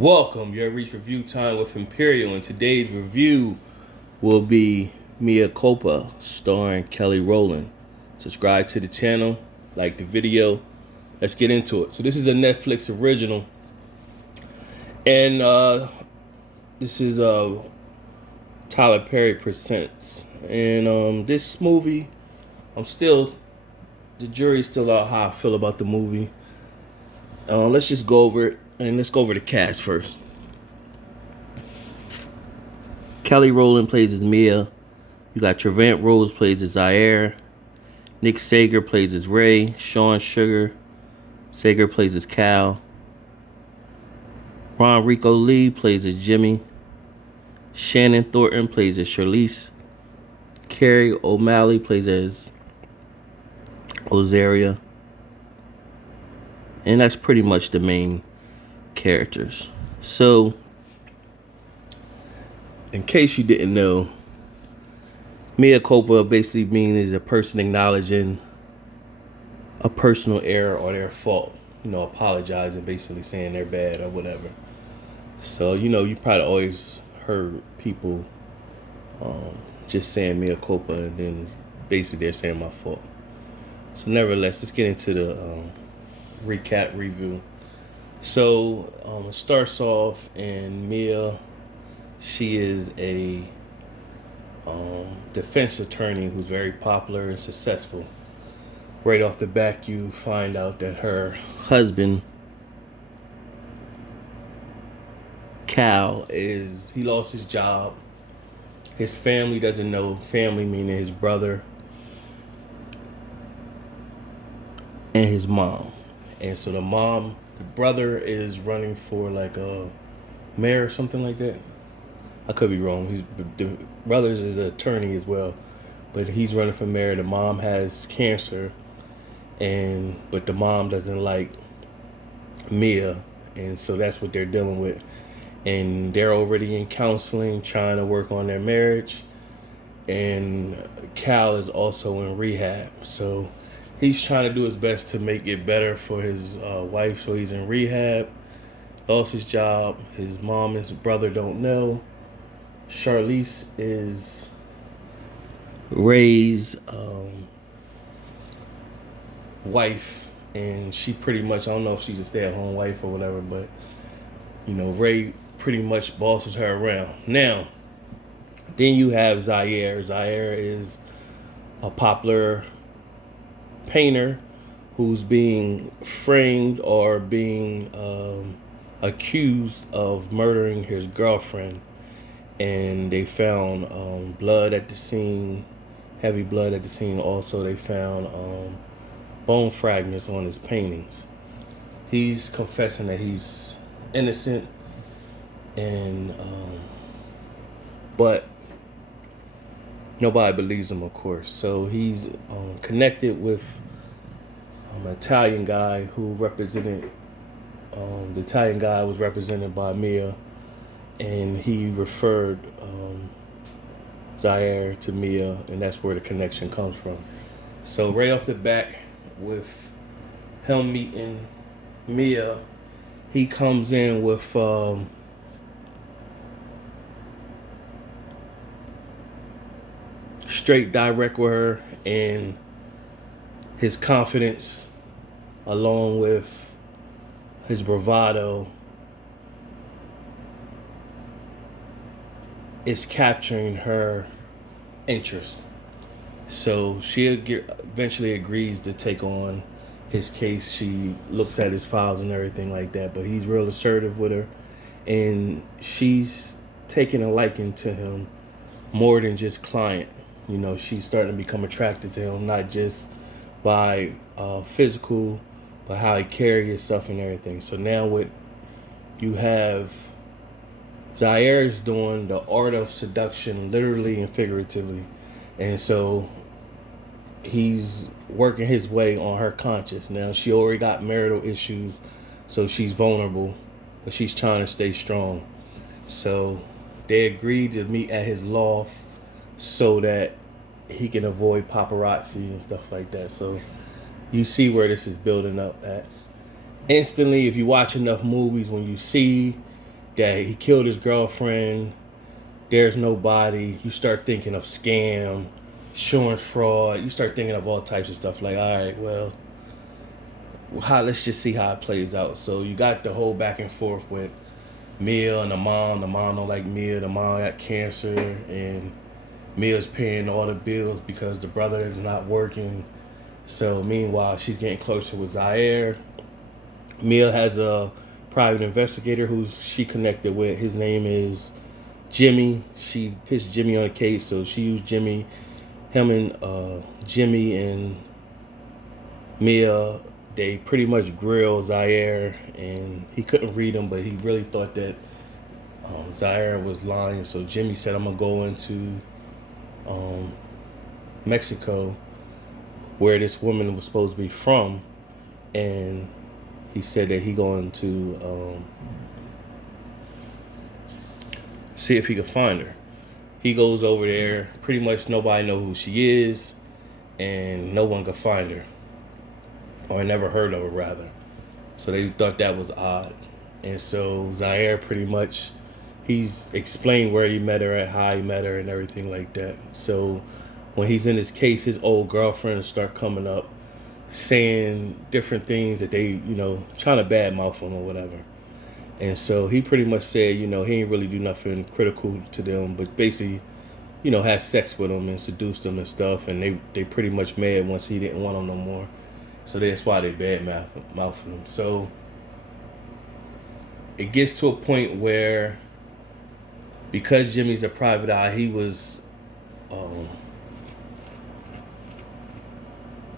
Welcome, you have reached review time with Imperial, and today's review will be Mea Culpa, starring Kelly Rowland. Subscribe to the channel, like the video. Let's get into it. So this is a Netflix original, and this is Tyler Perry presents. And this movie, the jury's still out how I feel about the movie. Let's just go over it, and let's go over the cast first. Kelly Rowland plays as Mia. You got Trevant Rose plays as Zyair. Nick Sager plays as Ray. Sean Sager plays as Cal. Ron Rico Lee plays as Jimmy. Shannon Thornton plays as Charlize. Carrie O'Malley plays as Ozaria. And that's pretty much the main characters. So, in case you didn't know, Mea Culpa basically means a person acknowledging a personal error or their fault. Apologizing, basically saying they're bad or whatever. So, you probably always heard people just saying Mea Culpa and then basically they're saying my fault. So, nevertheless, let's get into the recap review. So, it starts off and Mia, she is a defense attorney who's very popular and successful. Right off the bat, you find out that her husband, Cal, he lost his job. His family doesn't know, family meaning his brother and his mom. And so the brother is running for like a mayor or something like that. I could be wrong. The brother is an attorney as well, but he's running for mayor. The mom has cancer, but the mom doesn't like Mia, and so that's what they're dealing with. And they're already in counseling, trying to work on their marriage. And Cal is also in rehab, so he's trying to do his best to make it better for his wife. So he's in rehab, lost his job. His mom and his brother don't know. Charlize is Ray's wife, and she pretty much, I don't know if she's a stay-at-home wife or whatever, but Ray pretty much bosses her around. Now, then you have Zyair. Zyair is a popular painter who's being framed or being accused of murdering his girlfriend. And they found blood at the scene, heavy blood at the scene. Also, they found bone fragments on his paintings. He's confessing that he's innocent, but nobody believes him, of course. So he's connected with an Italian guy who represented. The Italian guy was represented by Mia. And he referred Zyair to Mia, and that's where the connection comes from. So right off the bat, with him meeting Mia, he comes in with straight direct with her, and his confidence, along with his bravado, is capturing her interest. So she eventually agrees to take on his case. She looks at his files and everything like that, but he's real assertive with her, and she's taking a liking to him more than just client. She's starting to become attracted to him, not just by physical, but how he carries himself and everything. So now what you have, Zyair is doing the art of seduction, literally and figuratively. And so he's working his way on her conscience. Now, she already got marital issues, so she's vulnerable, but she's trying to stay strong. So they agreed to meet at his loft so that he can avoid paparazzi and stuff like that. So you see where this is building up at. Instantly, if you watch enough movies, when you see that he killed his girlfriend. There's no body. You start thinking of scam, insurance fraud. You start thinking of all types of stuff. Like, all right, well, let's just see how it plays out. So you got the whole back and forth with Mia and the mom. The mom don't like Mia. The mom got cancer, and Mia's paying all the bills because the brother is not working. So meanwhile, she's getting closer with Zyair. Mia has a private investigator who's she connected with. His name is Jimmy. She pitched Jimmy on the case, so she used Jimmy. Him and Jimmy and Mia, they pretty much grilled Zyair, and he couldn't read him, but he really thought that Zyair was lying. So Jimmy said, I'm going to go into Mexico, where this woman was supposed to be from, and he said that he going to see if he could find her. He goes over there. Pretty much nobody know who she is, and no one could find her, or never heard of her rather. So they thought that was odd. And so Zyair pretty much, he's explained where he met her at, how he met her, and everything like that. So when he's in his case, his old girlfriends start coming up, saying different things that they, trying to badmouth him or whatever. And so he pretty much said, he ain't really do nothing critical to them, but basically, had sex with them and seduced them and stuff. And they pretty much mad once he didn't want them no more. So that's why they badmouthing him. So it gets to a point where, because Jimmy's a private eye, he was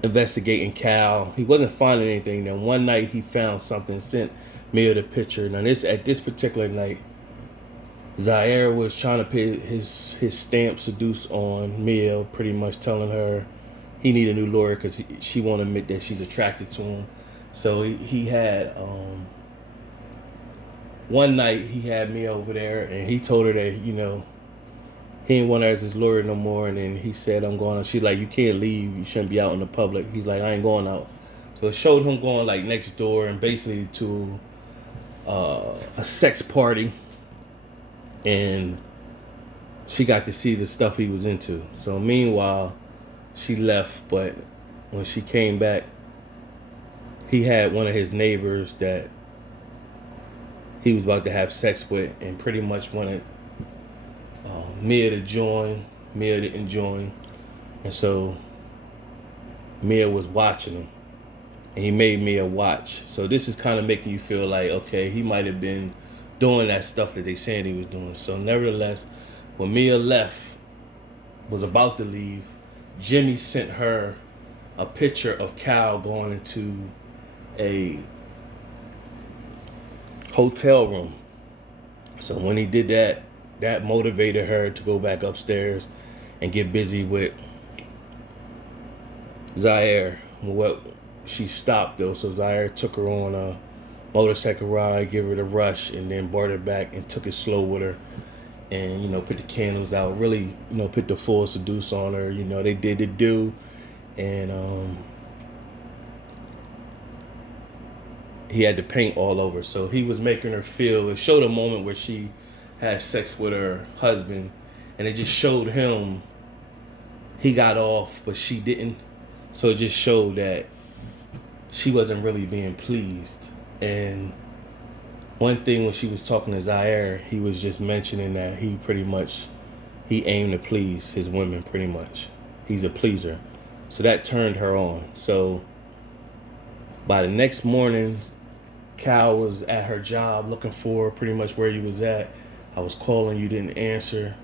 investigating Cal. He wasn't finding anything. Then one night he found something, sent Mia the picture. Now at this particular night, Zyair was trying to put his stamp seduce on Mia, pretty much telling her he need a new lawyer because she won't admit that she's attracted to him. So he had one night he had Mia over there, and he told her that he didn't want her as his lawyer no more. And then he said, I'm going out. She's like, you can't leave, you shouldn't be out in the public. He's like, I ain't going out. So it showed him going like next door and basically to a sex party, and she got to see the stuff he was into. So meanwhile, she left, but when she came back, he had one of his neighbors that he was about to have sex with, and pretty much wanted Mia to join. Mia didn't join, and so Mia was watching him, and he made Mia watch. So this is kind of making you feel like, okay, he might have been doing that stuff that they saying he was doing. So nevertheless, when Mia left, was about to leave, Jimmy sent her a picture of Cal going into a hotel room. So when he did that, that motivated her to go back upstairs and get busy with Zyair. Well, she stopped though, so Zyair took her on a motorcycle ride, gave her the rush, and then brought her back and took it slow with her. And, put the candles out, really, put the full seduce on her. They did the do. And he had the paint all over. So he was making her feel, it showed a moment where she had sex with her husband, and it just showed him, he got off, but she didn't. So it just showed that she wasn't really being pleased. And one thing when she was talking to Zyair, he was just mentioning that he aimed to please his women pretty much. He's a pleaser. So that turned her on. So by the next morning, Cal was at her job looking for pretty much where you was at. I was calling, you didn't answer.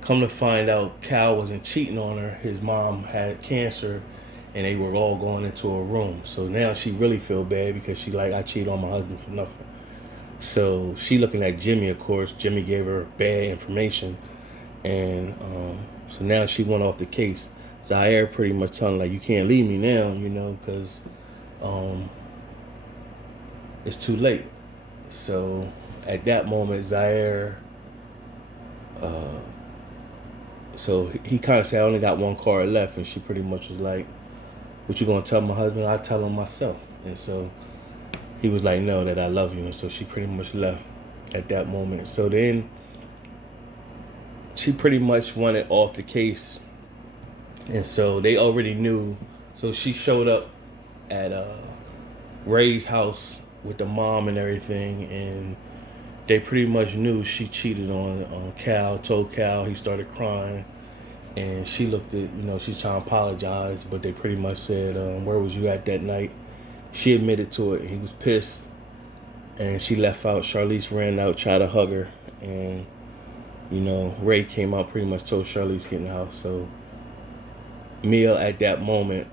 Come to find out, Cal wasn't cheating on her. His mom had cancer, and they were all going into a room. So now she really feel bad because she like, I cheated on my husband for nothing. So she looking at Jimmy, of course. Jimmy gave her bad information. And so now she went off the case. Zyair pretty much telling her, like, you can't leave me now, because it's too late. So at that moment, Zyair, so he kind of said, I only got one card left. And she pretty much was like, what you gonna tell my husband? I'll tell him myself. And so he was like, no, that I love you. And so she pretty much left. at that moment. So then she pretty much wanted off the case, and so they already knew. So she showed up at Ray's house with the mom and everything, and they pretty much knew she cheated on Cal. Told Cal, he started crying, and she looked at, she's trying to apologize, but they pretty much said, "Where was you at that night?" She admitted to it. He was pissed, and she left out. Charlize ran out, tried to hug her, and Ray came out, pretty much told Charlize get in the house. So Mia, at that moment,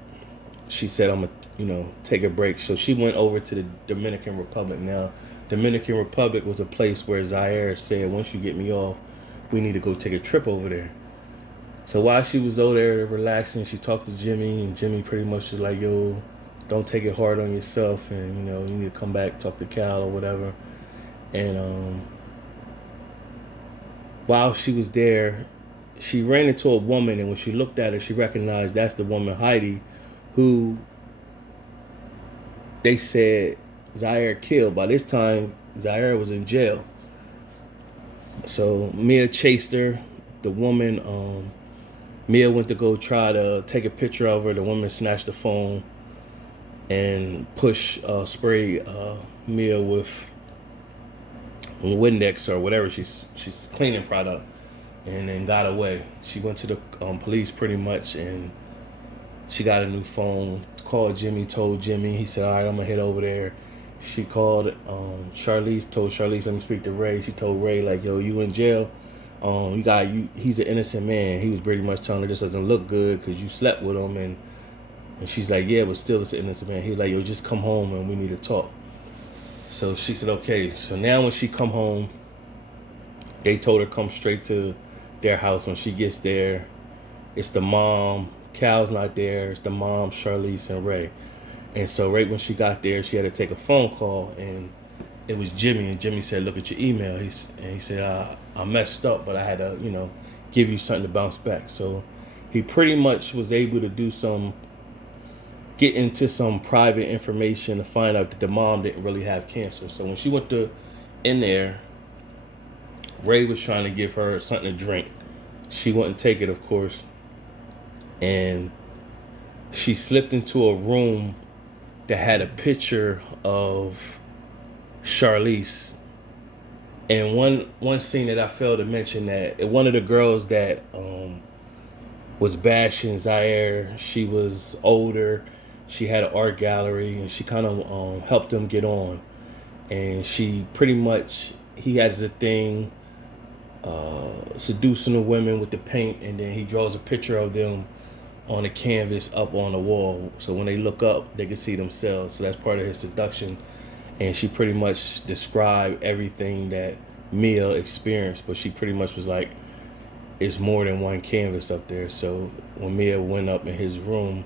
she said, "I'm gonna, take a break." So she went over to the Dominican Republic. Now, Dominican Republic was a place where Zyair said, "Once you get me off, we need to go take a trip over there." So while she was over there relaxing, she talked to Jimmy, and Jimmy pretty much was like, "Yo, don't take it hard on yourself, and you need to come back, talk to Cal or whatever." And while she was there, she ran into a woman, and when she looked at her, she recognized that's the woman, Heidi, who they said Zyair killed. By this time, Zyair was in jail. So Mia chased her. The woman, Mia went to go try to take a picture of her. The woman snatched the phone and sprayed Mia with Windex or whatever she's cleaning product, and then got away. She went to the police pretty much, and she got a new phone, called Jimmy, told Jimmy. He said, "All right, I'm going to head over there." She called Charlize, told Charlize, "Let me speak to Ray." She told Ray, like, "Yo, you in jail. He's an innocent man." He was pretty much telling her, "This doesn't look good because you slept with him." And she's like, "Yeah, but still it's an innocent man." He's like, "Yo, just come home and we need to talk." So she said, "Okay." So now when she come home, they told her come straight to their house. When she gets there, it's the mom. Cal's not there. It's the mom, Charlize, and Ray. And so right when she got there, she had to take a phone call, and it was Jimmy. And Jimmy said, "Look at your email." He said, I messed up, but I had to, give you something to bounce back." So he pretty much was able to get into some private information to find out that the mom didn't really have cancer. So when she went in there, Ray was trying to give her something to drink. She wouldn't take it, of course. And she slipped into a room that had a picture of Charlize. And one scene that I failed to mention, that one of the girls that was bashing Zyair, she was older. She had an art gallery, and she kind of helped him get on. And she pretty much, he has a thing seducing the women with the paint, and then he draws a picture of them on a canvas up on the wall, so when they look up, they can see themselves. So that's part of his seduction. And she pretty much described everything that Mia experienced, but she pretty much was like, it's more than one canvas up there. So when Mia went up in his room,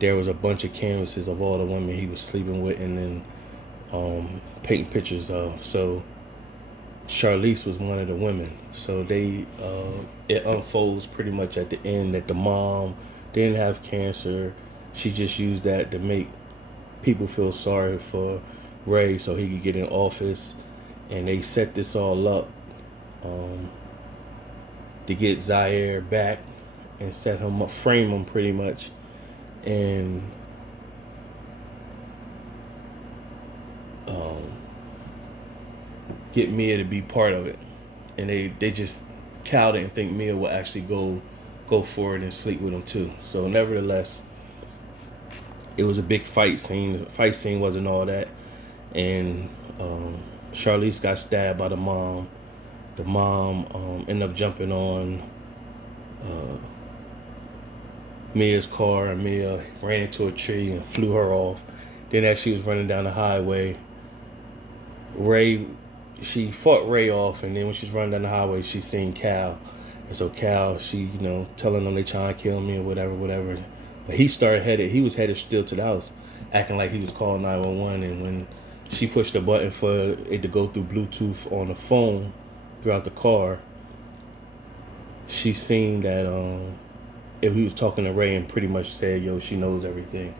there was a bunch of canvases of all the women he was sleeping with, and then painting pictures of. So Charlize was one of the women. So it unfolds pretty much at the end that the mom didn't have cancer. She just used that to make people feel sorry for Ray so he could get in office. And they set this all up to get Zyair back and set him up, frame him pretty much, and get Mia to be part of it. And they just, Cal didn't think Mia would actually go for it and sleep with him too. So nevertheless, it was a big fight scene. The fight scene wasn't all that. And Charlize got stabbed by the mom. The mom ended up jumping on Mia's car, and Mia ran into a tree and flew her off. Then as she was running down the highway, she fought Ray off, and then when she's running down the highway, she seen Cal. And so Cal, she, telling them they trying to kill me or whatever. But he was headed still to the house, acting like he was calling 911. And when she pushed the button for it to go through Bluetooth on the phone throughout the car, she seen that if he was talking to Ray and pretty much said, "Yo, she knows everything."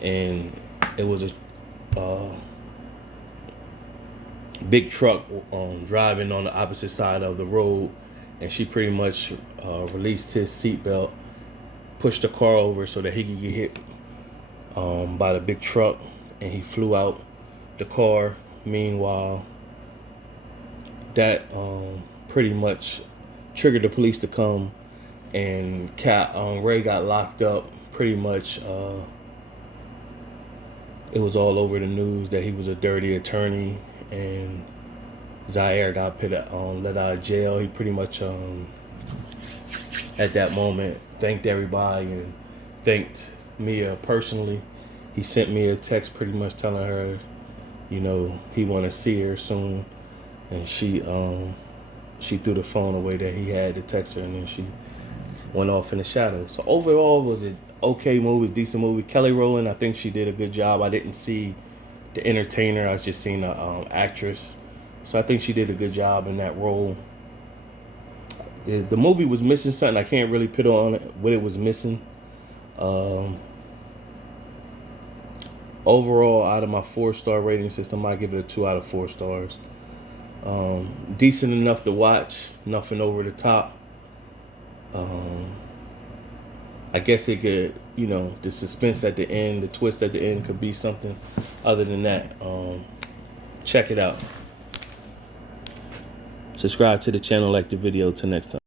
And it was big truck driving on the opposite side of the road, and she pretty much released his seatbelt, pushed the car over so that he could get hit by the big truck, and he flew out the car. Meanwhile, that pretty much triggered the police to come, and Ray got locked up. Pretty much, it was all over the news that he was a dirty attorney, and Zyair got let out of jail. He pretty much, at that moment, thanked everybody and thanked Mea personally. He sent me a text pretty much telling her, you know, he want to see her soon, and she threw the phone away that he had to text her, and then she went off in the shadows. So overall, it was an okay movie, decent movie. Kelly Rowland, I think she did a good job. I didn't see the entertainer. I was just seeing the actress. So I think she did a good job in that role. The movie was missing something. I can't really put on what it was missing. Overall, out of my 4-star rating system, I give it a 2 out of 4 stars. Decent enough to watch, nothing over the top. I guess it could, you know, the suspense at the end, the twist at the end could be something. Other than that, check it out. Subscribe to the channel, like the video. Till next time.